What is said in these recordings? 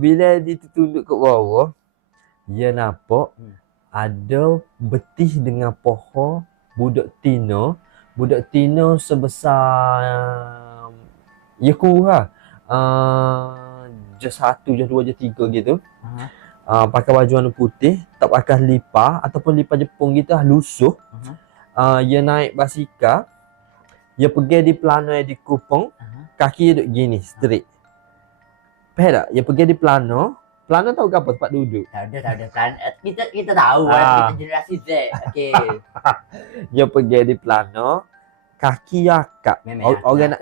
Bila dia tunduk ke bawah, dia nampak Hmm. ada betih dengan pohon budak Tino. Budak Tino sebesar um, ya kurang lah. Uh, je satu, je dua, je tiga gitu. Ha. Uh, pakai baju warna putih, tak pakai lipa ataupun lipa Jepun gitu lah, lusuh. Aha. Uh, dia naik basikal. Dia pergi di plano di kupang, Aha. kaki dia duduk gini, straight. Faham tak? Dia pergi di plano, plano tahu ke apa tempat duduk? Ada, tak ada. Plan. eh, Kita kita tahu Ah. ah. kita generasi Z. Okey. Dia pergi di plano, kaki akak. Memang. Orang nak,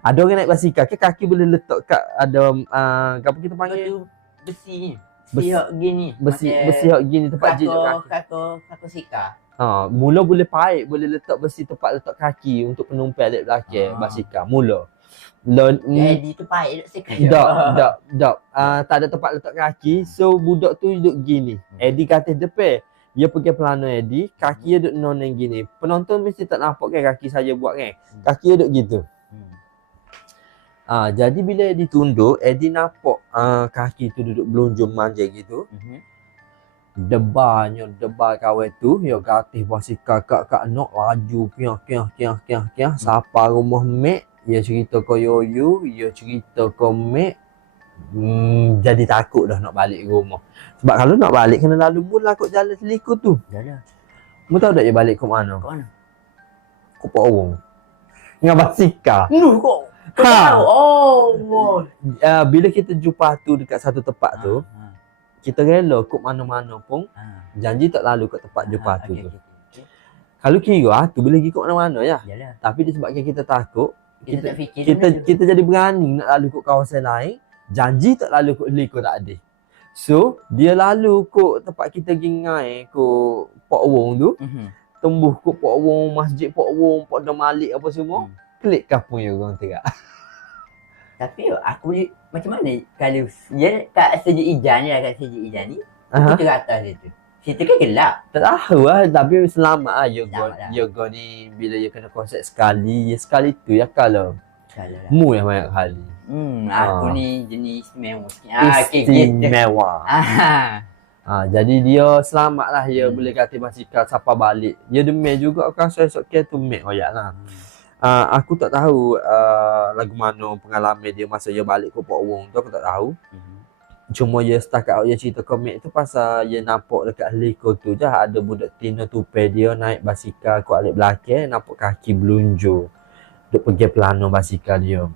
ada orang naik basikal, ke kaki boleh letak kat ada uh, apa kita panggil? besi ni. Besi- Besi gini. Besi besi hak gini tempat jejak kaki. kako, kako sika. Ha, mula boleh paik, boleh letak besi tempat letak kaki untuk penumpang dek belakang Ah. basikal. Mula. Lon, Jadi tu pahit tak sika. Tak, tak, tak. Uh, tak ada tempat letak kaki. So budak tu duduk gini. Hmm. Eddie katil depan. Dia pergi pelana Eddie, kaki dia duduk non yang gini. Penonton mesti tak nampak kan kaki saya buat kan. Hmm. Kaki dia duduk gitu. Hmm. Ah, jadi bila Eddie tunduk, Eddie nampak uh, kaki tu duduk belunjung manja gitu. Mhm. Debarnya, debar kawan tu, dia katih basikal kak kak nak laju kiah kiah kiah kiah kiah sampai rumah mek, dia cerita ke Yoyu, dia cerita ke mek. Hmm, jadi takut dah nak balik rumah. Sebab kalau nak balik kena lalu mula kot jalan seliku tu. Jalan. Mu tahu tak dia balik ke mana? Kat mana? Ke Pak Orang. Dengan basikal. Nu kok. Kau Ha. tahu? Oh. oh. Uh, bila kita jumpa tu dekat satu tempat tu, Ha, kita rela kok mana-mana pun ha, ha. janji tak lalu kat tempat jumpa tu Okey, tu. okey. Kalau kira tu boleh pergi kat mana-mana ya. Jalan. Tapi disebabkan kita takut, Kita kita tak fikir kita tu. kita jadi berani nak lalu ke kawasan lain, janji tak lalu ke liko tak ada. So, dia lalu ke tempat kita gingai ke Pak Wong tu, Mhm. tembuh ke Pak Wong, masjid Pak Wong, Pak Dam Malik apa semua. Hmm. Klik kapung ya orang terak. Tapi aku macam mana kalau dia kat sejuk ijan ni kat sejuk ijan ni, Aha. kita atas situ. Situ kan gelap. Tak tahu lah, tapi selamat lah yoga. Selamat. Yoga ni bila dia kena konsep sekali, ya sekali tu ya kalau. Salah lah. Mu yang banyak kali. Hmm, aku Ah. ni jenis istimewa sikit. Ah. Istimewa. Ah. Ha, jadi dia selamat lah dia Hmm. boleh kata basikal sampai balik. Dia demam juga kan so esok kia tu mek royak lah. Uh, aku tak tahu uh, lagu mana pengalaman dia masa dia balik ke Pok Wong tu aku tak tahu. Mhm. Cuma dia setakat dia cerita komik tu pasal dia nampak dekat liko tu je ada budak Tino tupai dia naik basikal ke alik belakang nampak kaki belunjur. Duk pergi pelana basikal dia.